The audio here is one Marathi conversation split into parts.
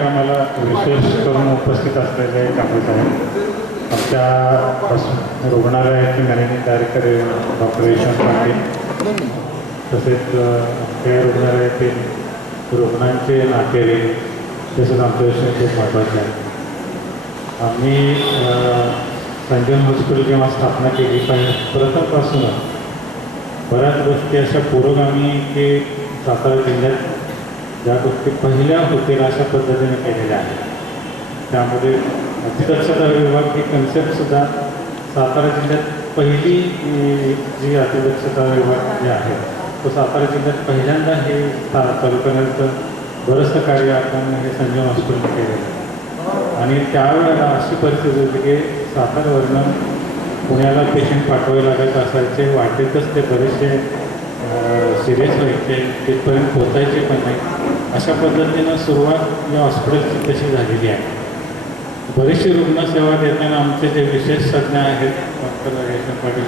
कार्यक्रमाला विशेष करून उपस्थित असलेले कामसाहेब आमच्या रुग्णालयाचे managing director doctor Yashwant Patil तसेच आमच्या रुग्णालयातील रुग्णांचे नातेवाईक सुद्धा आमच्या विषय खूप महत्त्वाचे आहे आम्ही संजन हॉस्पिटल जेव्हा स्थापना केली पाहिजे प्रथमपासूनच बऱ्याच गोष्टी अशा पुरोगामी की सातारा जिल्ह्यात ज्या गोष्टी पहिल्या होतील अशा पद्धतीने केलेल्या आहेत. त्यामध्ये अतिदक्षता विभाग ही कन्सेप्टसुद्धा सातारा जिल्ह्यात पहिली जी अतिदक्षता विभाग जे आहे तो सातारा जिल्ह्यात पहिल्यांदा हे तालुक्यानंतर बरंचसं कार्य आपण हे संजय हॉस्पिटलने केलेलं आणि त्यावेळेला अशी परिस्थिती होती की सातारवरनं पुण्याला पेशंट पाठवावे लागत असायचे वाटेतच ते बरेचसे सिरियस व्हायचे तिथपर्यंत पोचायचे पण नाही. अशा पद्धतीनं सुरुवात या हॉस्पिटलची तशी झालेली आहे. बरीचशी रुग्णसेवा देताना आमचे जे विशेष तज्ज्ञ आहेत डॉक्टर राजेश पाटील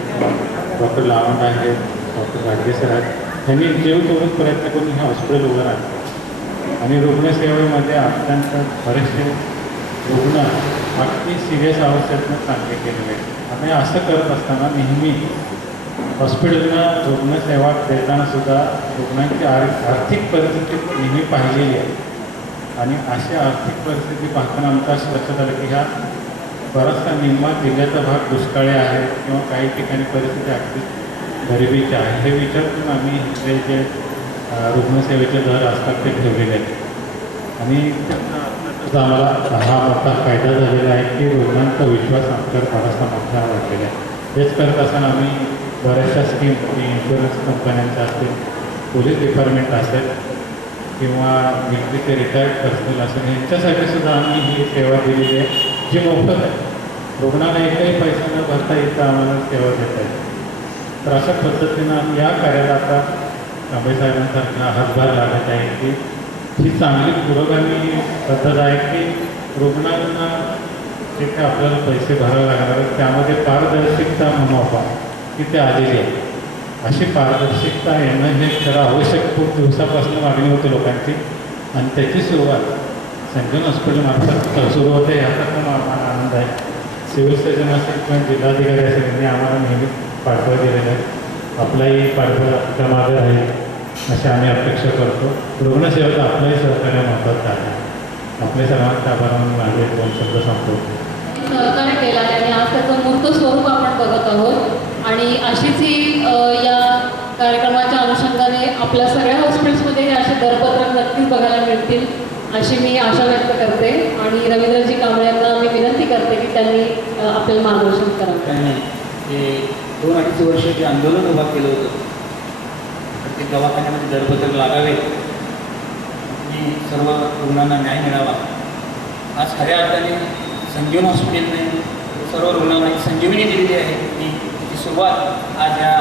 डॉक्टर लावंड आहेत डॉक्टर गाडगे सर आहेत त्यांनी जीव करून प्रयत्न करून हे हॉस्पिटल उभं राहतं. आणि रुग्णसेवेमध्ये अत्यंत बरेचसे रुग्ण अगदी सिरियस अवस्थेतनं चांगले केलेले आहेत. आम्ही असं करत असताना नेहमी हॉस्पिटलना रुग्णसेवा देताना सुद्धा रुग्णांची आर आर्थिक परिस्थिती नेहमी पाहिलेली आहे. आणि अशी आर्थिक परिस्थिती पाहताना आमचा असं लक्षात आलं की ह्या बराचसा निम्मा जिल्ह्याचा भाग दुष्काळी आहे किंवा काही ठिकाणी परिस्थिती अगदी गरिबीची आहे. हे विचारून आम्ही इथले जे रुग्णसेवेचे दर असतात ते ठेवलेले आहेत. आणि आम्हाला हा मोठा फायदा झालेला आहे की रुग्णांचा विश्वास आमच्यावर बराचसा मोठा वाढलेला आहे. हेच करत असताना आम्ही बऱ्याचशा स्कीम इन्शुरन्स कंपन्यांच्या असतील पोलीस डिपार्टमेंट असेल किंवा व्यक्तीचे रिटायर्ड पर्सनल असेल यांच्यासाठी सुद्धा आम्ही ही सेवा दिलेली आहे जी मोफत आहे. रुग्णाला एकही पैसा न भरता येतं आम्हाला सेवा देता येईल तर अशा पद्धतीनं आम्ही या कार्याला आता आंबेसाहेबांसारखा हातभार लागत आहे की ही चांगली पुरोगामी पद्धत आहे की रुग्णांना जे काही आपल्याला पैसे भरावे लागणार त्यामध्ये पारदर्शकता मनोभाव तिथे आलेली आहे अशी पारदर्शकता येणं हे खरं आवश्यक. खूप दिवसापासून मागणी होती लोकांची. आणि त्याची सुरुवात संजन हॉस्पिटलमार्फत सुरू होते. याचा पण आम्हाला आनंद आहे. सिव्हिल सर्जन असेल किंवा जिल्हाधिकारी असेल यांनी आम्हाला नेहमीच पाठबळ दिलेलं आहे. आपलाही पाठबळ आपल्या मागे आहे अशी आम्ही अपेक्षा करतो. रुग्णसेवेत आपलंही सहकार्य महत्त्वाचं आहे. आपले सर्वांचे आभार म्हणून माझे दोन शब्द सांगतो सहकार्य केला आणि आज त्याचं मूर्त स्वरूप आपण बघत आहोत. आणि अशीच ही या कार्यक्रमाच्या अनुषंगाने आपल्या सगळ्या हॉस्पिटल्समध्ये असे दरपत्रक नक्कीच बघायला मिळतील अशी मी आशा व्यक्त करते. आणि रवींद्रजी कांबळे यांना मी विनंती करते की त्यांनी आपल्याला मार्गदर्शन करावं. त्यांनी हे दोन अडीच वर्ष जे आंदोलन उभा केलं होतं प्रत्येक दवाखान्यामध्ये दरपत्रक लागावे की सर्व रुग्णांना न्याय मिळावा. आज खऱ्या अर्थाने संजीवन हॉस्पिटलने सर्व रुग्णांना संजीवनी दिलेली आहे की सुरुवात आज ह्या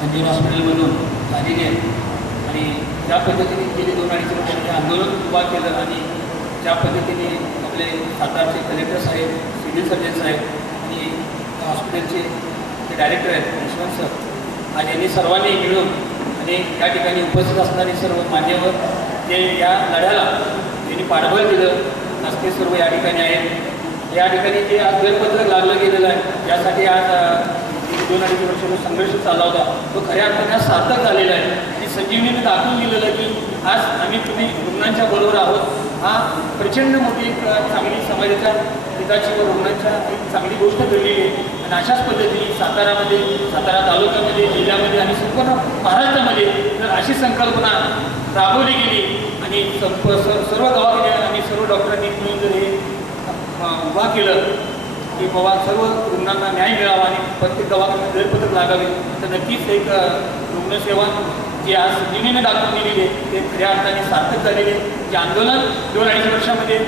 संजीवन हॉस्पिटलमधून झालेली आहे. आणि ज्या पद्धतीने गेले दोन अडीच वर्षांनी आंदोलन सुरुवात केलं आणि ज्या पद्धतीने आपले सातारचे कलेक्टर साहेब सिव्हिल सर्जन साहेब आणि हॉस्पिटलचे जे डायरेक्टर आहेत यशवंत सर आज यांनी सर्वांनी मिळून आणि या ठिकाणी उपस्थित असणारे सर्व मान्यवर जे या लढ्याला त्यांनी पाठबळ दिलं असते सर्व या ठिकाणी आहेत. या ठिकाणी जे आज गैरपत्रक लागलं गेलेलं आहे यासाठी आज दोन अडीच वर्ष जो संघर्ष चालला होता तो खऱ्या अर्थाने सार्थक झालेला आहे. की संजीवनीने दाखवून दिलेलं की आज आम्ही तुम्ही रुग्णांच्या बरोबर आहोत. हा प्रचंड मोठी एक चांगली समाजाच्या हिताची व रुग्णांच्या एक चांगली गोष्ट घडलेली आहे. आणि अशाच पद्धतीने सातारामध्ये सातारा तालुक्यामध्ये जिल्ह्यामध्ये आणि संपूर्ण महाराष्ट्रामध्ये जर अशी संकल्पना राबवली गेली आणि सर्व दवाखान्या आणि सर्व डॉक्टरांनी मिळून जर हे उभा केलं की बाबा सर्व रुग्णांना न्याय मिळावा आणि प्रत्येक दवाखान्यात वेळपत्रक लागावे. तर नक्कीच एक रुग्णसेवा जी आज संजीवनीने दाखवून दिलेली आहे ते खऱ्या अर्थाने सार्थक झालेले जे आंदोलन दोन अडीच वर्षामध्ये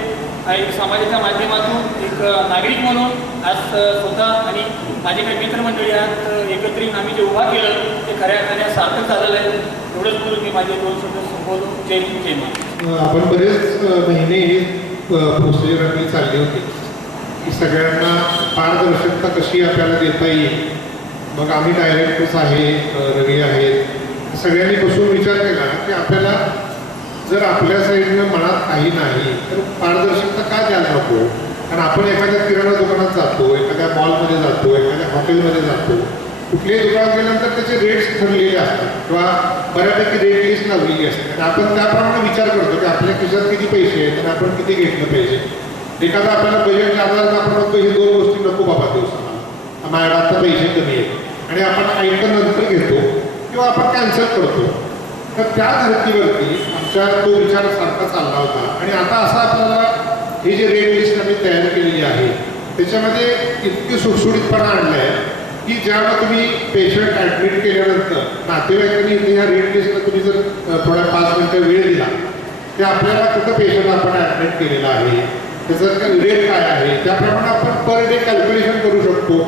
एक समाजाच्या माध्यमातून एक नागरिक म्हणून आज स्वतः आणि माझे काही मित्रमंडळी आज एकत्रित आम्ही जे उभा केलं ते खऱ्या अर्थाने सार्थक झालेलं आहे. एवढंच बोलून मी माझे दोन शब्द संबोधून जय हिंद जय आपण बरेच महिने प्रोसिजर आपली चालली की सगळ्यांना पारदर्शकता कशी आपल्याला देता येईल? मग आम्ही डायरेक्टर्स आहे रवी आहेत सगळ्यांनी बसून विचार केला की आपल्याला जर आपल्या साईडनं मनात काही नाही तर पारदर्शकता का द्यायला नको? कारण आपण एखाद्या किराणा दुकानात जातो एखाद्या मॉलमध्ये जातो एखाद्या हॉटेलमध्ये जातो. कुठल्याही दुकानात गेल्यानंतर त्याचे रेट्स ठरलेले असतात किंवा बऱ्यापैकी रेट लिस्ट लावलेली असते. आणि आपण त्याप्रमाणे विचार करतो की आपल्या खिशात किती पैसे आहेत आणि आपण किती घेतलं पाहिजे. एखादा आपल्याला बजेट लागला तर आपण म्हणतो ही दोन गोष्टी नको बाबा दिवसाला. माझ्याकडे आता पैसे कमी आहेत. आणि आपण ऐकून नंतर घेतो किंवा आपण कॅन्सल करतो. तर त्या धर्तीवरती आमच्या तो विचार सारखा चालला होता. आणि आता असा आपल्याला हे जे रेट लिस्ट आम्ही तयार केलेली आहे त्याच्यामध्ये इतकी सुटसुटीतपणा आणलं आहे की ज्यावेळेला तुम्ही पेशंट ॲडमिट केल्यानंतर नातेवाईकांनी इथे ह्या रेट लिस्टला तुम्ही जर थोड्या पाच मिनटं वेळ दिला ते आपल्याला कुठं पेशंट आपण ॲडमिट केलेला आहे? त्याचा रेट काय आहे? त्याप्रमाणे आपण पर डे कॅल्क्युलेशन करू शकतो.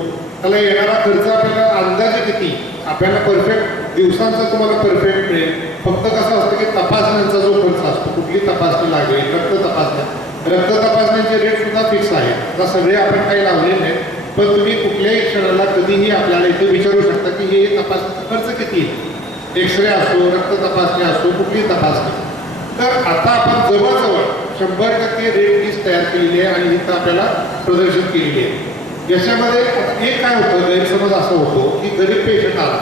त्याला येणारा खर्च आपल्याला अंदाजे किती? आपल्याला परफेक्ट दिवसांचा तुम्हाला परफेक्ट मिळेल. फक्त कसं असतं की तपासण्यांचा जो खर्च असतो कुठली तपासणी लागेल रक्त तपासण्या. रक्त तपासण्याचे रेट सुद्धा फिक्स आहे आता सगळे आपण काही लावलेले नाहीत पण तुम्ही कुठल्याही क्षणाला कधीही आपल्याला इथे विचारू शकता की हे तपासण्याचा खर्च किती आहे? एक्सरे असो रक्त तपासणी असो कुठली तपासणी. तर आता आपण जवळजवळ शंभर टक्के रेट लिस्ट तयार केलेली आहे आणि इथं आपल्याला प्रदर्शित केलेली आहे. याच्यामध्ये एक काय होतं गैरसमज असा होतो की गरीब पेशंट आला.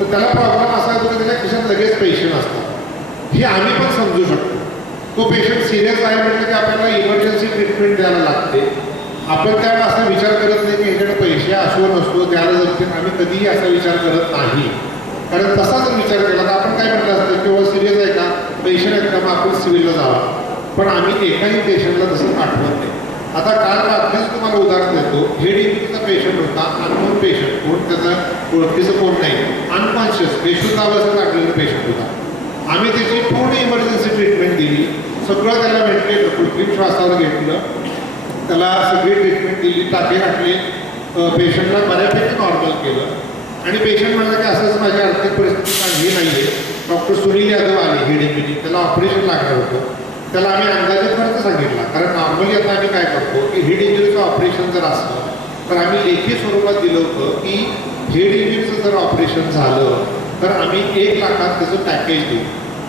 तर त्याला प्रॉब्लेम असा होतो की त्याच्या खिशात लगेच पैसे नसतात हे आम्ही पण समजू शकतो. तो पेशंट सिरियस आहे म्हटलं की आपल्याला इमर्जन्सी ट्रीटमेंट द्यायला लागते. आपण त्यावेळेला असा विचार करत नाही की ह्याच्याकडे पैसे असो नसतो द्यायला जमतील आम्ही कधीही असा विचार करत नाही. कारण तसा जर विचार केला तर आपण काय म्हटलं असतं किंवा सिरियस आहे का? पेशंट आहेत का? मग आपण सिव्हिलला जावा. पण आम्ही एकाही पेशंटला तसं पाठवत नाही. आता काल रात्रीच तुम्हाला उदाहरण देतो. हेड इंजुरीचा पेशंट होता अननोन पेशंट कोण त्याचा ओळखीचं कोण नाही. अनकॉन्शियस बेशुद्ध अवस्थेत पेशंट होता. आम्ही त्याची पूर्ण इमर्जन्सी ट्रीटमेंट दिली. सगळं त्याला व्हेंटिलेटर कृत्रिम श्वासावर घेतलं. त्याला सगळी ट्रीटमेंट दिली टाके घातले. पेशंटला बऱ्यापैकी नॉर्मल केलं. आणि पेशंट म्हणलं की असंच माझी आर्थिक परिस्थिती चांगली नाही आहे डॉक्टर सुनील यादव आले हेड त्याला ऑपरेशन लागणार होतं. त्याला आम्ही अंदाजे खर्च सांगितला. कारण नॉर्मली आता आम्ही काय करतो की हेड इंजुरीचं ऑपरेशन जर असलं तर आम्ही लेखी स्वरूपात दिलं होतं की हेड इंजुरीचं जर ऑपरेशन झालं तर आम्ही एक लाखात त्याचं पॅकेज देऊ.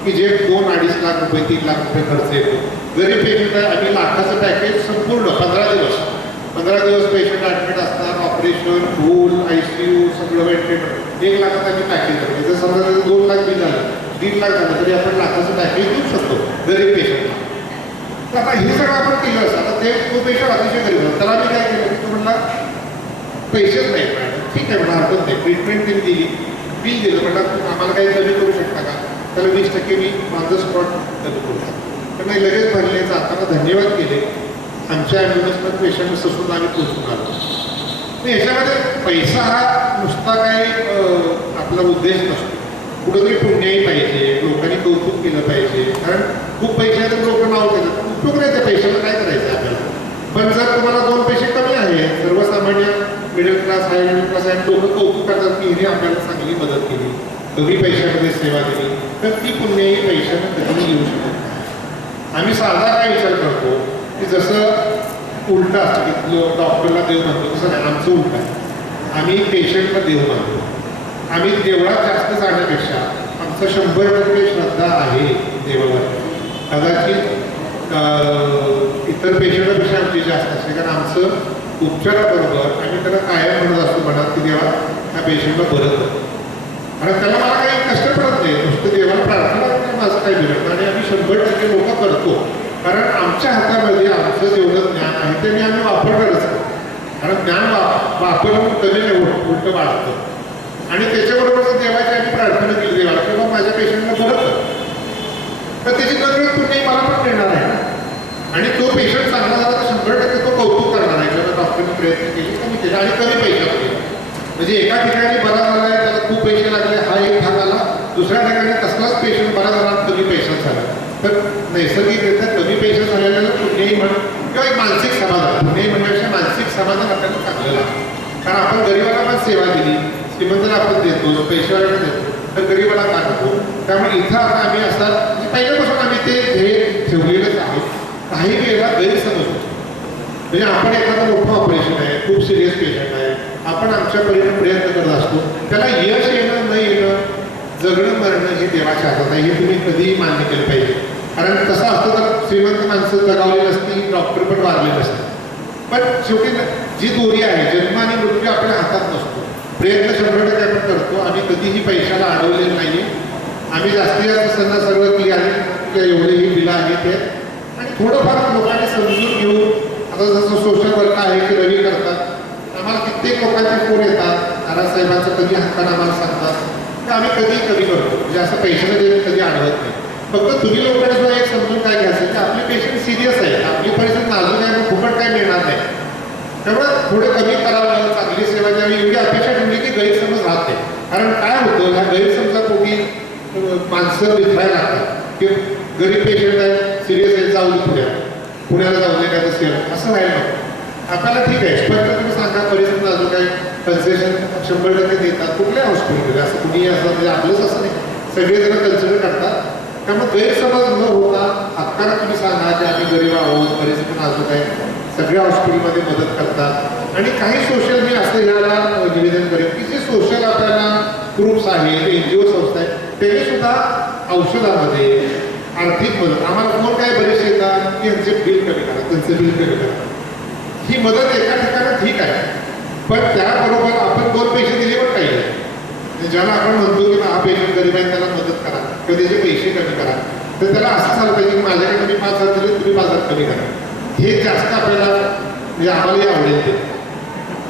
की जे दोन अडीच लाख रुपये तीन लाख रुपये खर्च येतो. जरी पेशंट आहे आम्ही लाखाचं पॅकेज संपूर्ण पंधरा दिवस. पंधरा दिवस पेशंट ॲडमिट असतात operation full I C U सगळं व्हेंटिलेटर एक लाखात आम्ही पॅकेज करतो जर समजा त्याचं दोन लाख बी झालं तीन लाख झालं तरी आपण लाखाचं पॅकेज देऊ शकतो गरीब पेशंट आता हे सगळं आपण केलं असतं आता ते तो पेशंट अतिशय गरीब होता. त्याला मी काय केलं? की तो म्हणला पैसेच नाही मॅडम. ठीक आहे म्हणा हरकत नाही ट्रीटमेंट त्यांनी दिली. बिल दिलं. म्हणलं आम्हाला काही कमी करू शकता का? त्याला वीस टक्के मी माझं स्पॉट कमी करू शकतो. तर नाही लगेच भरले जाताना धन्यवाद केले. आमच्या ॲम्ब्युलन्समध्ये पेशंट सुद्धा आम्ही पोचून आलो. याच्यामध्ये पैसा हा नुसता काय आपला उद्देश नसतो. कुठंतरी पुण्याही पाहिजे. लोकांनी कौतुक केलं पाहिजे. कारण खूप पैसे आहेत लोक नाव देतात उपयोग नाही त्या पैशाला काय करायचं आपल्याला? पण जर तुम्हाला दोन पैसे कमी आहे सर्वसामान्य middle class high middle class आहे लोक कौतुक करतात की हिने आपल्याला चांगली मदत केली कमी पैशामध्ये सेवा दिली तर ती पुण्याही पैशानं कधी येऊ शकत आम्ही साधा काय विचार करतो की जसं उलटा असतं की डॉक्टरला देव म्हणतो तसं नाही आमचं उलटं आहे. आम्ही पेशंटला देव मानतो. आम्ही देवळात जास्त जाण्यापेक्षा आमचं शंभर टक्के श्रद्धा आहे देवावर. कदाचित इतर पेशंटपेक्षा आमची जास्त असते. कारण आमचं उपचाराबरोबर आम्ही त्याला कायम म्हणत असतो मनात की देवा त्या पेशंटला बरं कर आणि त्याला मला काही कष्ट पडत नाही. नुसतं देवाला प्रार्थना करणं माझं काही बिघडतं आणि आम्ही शंभर टक्के लोक करतो. कारण आमच्या हातामध्ये आमचं जेवढं ज्ञान आहे ते मी आम्ही वापरणारच कारण ज्ञान वा वापरून कमी नाही उलट उलटं वाढतं. आणि त्याच्याबरोबर देवाची आम्ही प्रार्थना केली देवाला किंवा माझ्या पेशंटला बरं तर त्याची गरज तुम्ही मला पण मिळणार आहे. आणि तो पेशंट चांगला झाला तर शंभर टक्के तो कौतुक करणार आहे. जेव्हा डॉक्टरने प्रयत्न केले कमी केला. आणि कमी पैसे केले म्हणजे एका ठिकाणी बरा झाला आहे त्याला खूप पैसे लागले हा एक भाग आला. दुसऱ्या ठिकाणी कसलाच पेशंट बरा झाला कमी पैशात झाला. तर नैसर्गिकरित्या कमी पैसे झालेल्याला कुठेही म्हण किंवा एक मानसिक समाधान. कुठेही म्हणण्यापेक्षा मानसिक समाधान आपल्याला चांगलं लागतं. कारण आपण गरिबाला पण सेवा दिली. श्रीमंताला आपण देतो पैशावाल्याला देतो. तर गरिबाला का नको त्यामुळे इथं आता आम्ही असतात की पहिल्यापासून आम्ही ते ध्येय ठेवलेलंच आहोत. काही वेळेला गैरसमज होतो. म्हणजे आपण एखादं मोठं ऑपरेशन आहे खूप सिरियस पेशंट आहे आपण आमच्या परीने प्रयत्न करत असतो त्याला यश येणं न येणं जगणं मरणं हे देवाच्या हातात आहे हे तुम्ही कधीही मान्य केलं पाहिजे. कारण तसं असतं तर श्रीमंत माणसं जगावली नसती डॉक्टर पण वारले नसते. पण शेवटी जी दोरी आहे जन्म आणि मृत्यू आपल्या हातात नसतो प्रयत्न शंभर टक्के आपण कितीही पैशाला अडवलेलं नाही आम्ही जास्तीत जास्त त्यांना सगळं क्लिअर किंवा की एवढेही बिलं आहे ते. आणि थोडंफार लोकांनी समजून घेऊन आता जसं सोशल वर्क आहे की रवी करतात आम्हाला कित्येक लोकांचे फोन येतात. नारायणसाहेबांचं कधी हक्कानं आम्हाला सांगतात. तर आम्ही कधी कमी करतो. म्हणजे असं पैशाला देऊन कधी आढळत नाही. फक्त तुम्ही लोकांनी सुद्धा एक समजून काय घ्यायचं की आपले पेशंट सिरियस आहे. आपली परिस्थिती नाजूक आहे मग फुकट काय मिळणार नाही. त्यामुळे थोडे कमी करावं चांगली सेवा द्यावी. एवढी अपेक्षा ठेवली की गैरसमज राहते कारण काय तुम्ही माणसं विसरायला लागतात. की गरीब पेशंट आहे सिरियस आहे जाऊ दे पुण्यात. पुण्याला जाऊ दे काय तसं असं व्हायला ना आपल्याला ठीक आहे. स्पष्ट तुम्ही सांगा परिस्थिती अजून काय कन्सेशन शंभर टक्के देतात. कुठल्या हॉस्पिटलमध्ये असं कुणी असं म्हणजे आपलंच असं नाही. सगळेजण कन्सिडर करतात. त्यामुळे गैरसमज न होता आत्ताला तुम्ही सांगा की आम्ही गरीब आहोत परिस्थिती नाजूक आहे सगळ्या हॉस्पिटलमध्ये मदत करतात. आणि काही सोशल मी असं याला निवेदन करेन की जे सोशल आपल्याला ग्रुप्स आहेत एन जी ओ संस्था आहेत त्यांनी सुद्धा औषधामध्ये आर्थिक मदत आम्हाला कोण काय बरेचसे येतात की यांचे बिल कमी करा त्यांचे बिल कमी करा. ही मदत एका ठिकाणी ठीक आहे पण त्याबरोबर आपण दोन पैसे दिले पण पाहिजे. म्हणजे ज्याला आपण म्हणतो की हा पेशंट गरीब आहे त्याला मदत करा. किंवा त्याचे पैसे कमी करा. तर त्याला असं झालं पाहिजे की माझ्याकडे मी पाच हजार दिले तुम्ही पाच हजार कमी करा. हे जास्त आपल्याला म्हणजे आम्हालाही आवडेल ते.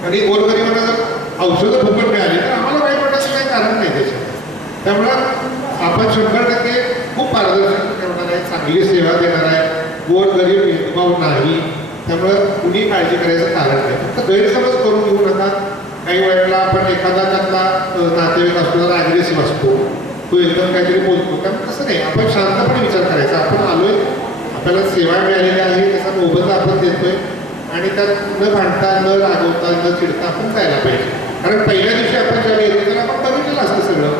आणि गोरगरिबांना जर औषधं फुकट मिळाली तर आम्हाला वाईट वाटायचं काही कारण नाही त्याच्यात. त्यामुळं आपण शंभर टक्के खूप पारदर्शक करणार आहे चांगली सेवा देणार आहे. गोरगरीब भेदभाव नाही. त्यामुळं कुणी काळजी करायचं कारण नाही. फक्त गैरसमज करून घेऊ नका. काही वेळेला आपण एखादा त्यातला नातेवाईक असतो तर ॲग्रेसिव्ह असतो. तो एकदम काहीतरी बोलतो. त्यामुळे तसं नाही. आपण शांतपणे विचार करायचा. आपण आलोय आपल्याला सेवा मिळालेली आहे त्याचा मोबदला आपण देतोय. आणि त्यात न भांडता न रागवता न चिडता आपण जायला पाहिजे. कारण पहिल्या दिवशी आपण ज्यावेळी येतो त्याला आपण बघितलेलं असतं सगळं.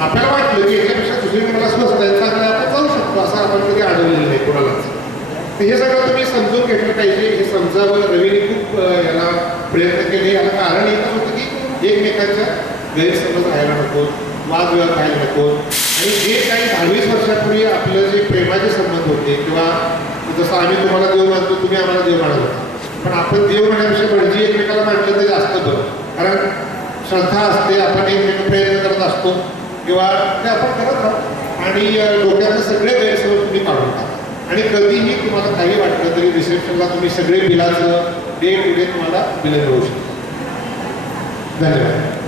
आपल्याला वाटलं की याच्यापेक्षा दुसरीकडे मला स्वस्त आहे चांगलं आपण जाऊ शकतो असं आपण कधी आढळलेलं नाही कोणालाच. तर हे सगळं तुम्ही समजून घेतलं पाहिजे हे समजावं. रवीने खूप याला प्रयत्न केले. याला कारण एकच होतं की एकमेकांच्या गैरसमज राहायला नको वादविवाद राहायला नको. आणि जे काही दहावीस वर्षापूर्वी आपलं जे प्रेमाचे संबंध होते किंवा जसं आम्ही तुम्हाला देव मानतो तुम्ही आम्हाला देव मानत होता. पण आपण देव म्हणण्यापेक्षा भटजी एकमेकाला मांडलं ते जास्त बरं. कारण श्रद्धा असते आपण एकमेक प्रयत्न करत असतो किंवा ते आपण करत राहू. आणि अ, डोक्यातले सगळे गैरसमज तुम्ही काढून टाका. आणि कधीही तुम्हाला काही वाटलं तरी रिसेप्शनला तुम्ही सगळे बिलाचं डे टू डे तुम्हाला बिलं मिळू शकता. धन्यवाद.